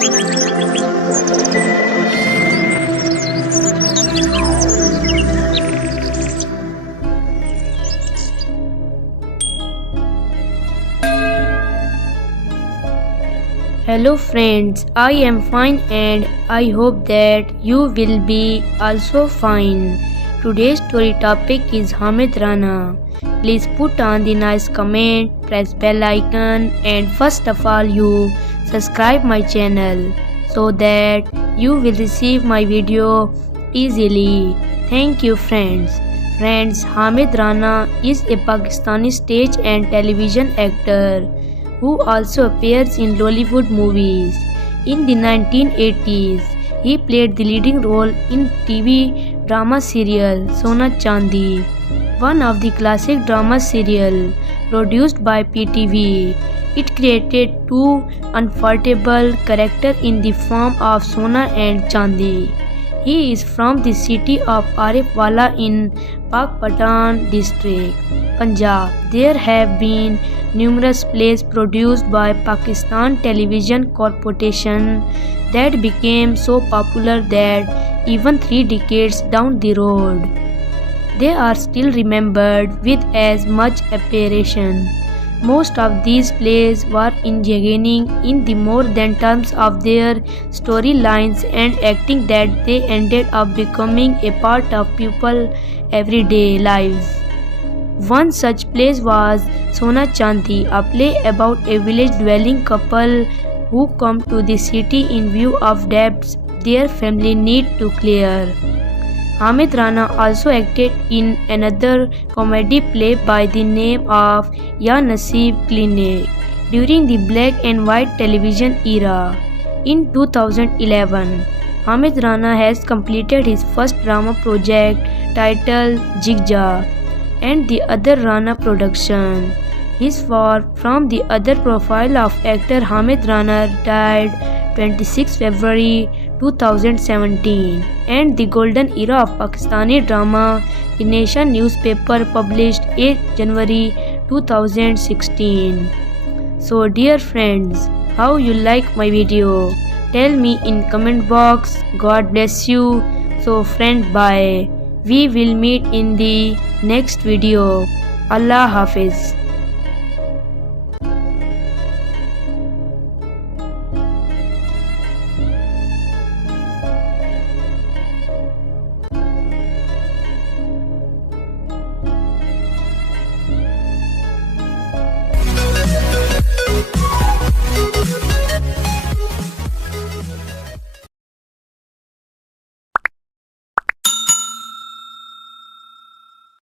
Hello friends, I am fine and I hope that you will be also fine. Today's story topic is Hamid Rana. Please put on the nice comment, press bell icon and first of all you subscribe my channel so that you will receive my video easily. Thank you friends. Friends, Hamid Rana is a Pakistani stage and television actor who also appears in Bollywood movies. In the 1980s, he played the leading role in TV drama serial Sona Chandi, one of the classic drama serial produced by PTV. It created two unforgettable characters in the form of Sona and Chandi. He is from the city of Arifwala in Pakpatan district, Punjab. There have been numerous plays produced by Pakistan Television Corporation that became so popular that even 3 decades down the road, they are still remembered with as much appreciation. Most of these plays were engaging in the more than terms of their storylines and acting that they ended up becoming a part of people's everyday lives. One such play was Sona Chandi, a play about a village-dwelling couple who come to the city in view of debts their family need to clear. Hamid Rana also acted in another comedy play by the name of Ya Naseeb Clinic during the black and white television era. In 2011, Hamid Rana has completed his first drama project titled Jigja and the other Rana production. His far from the other profile of actor Hamid Rana died 26 February 2017 and the golden era of Pakistani drama, The Nation newspaper published 8 January 2016. So dear friends, how you like my video? Tell me in comment box. God bless you. So friend, bye. We will meet in the next video. Allah Hafiz.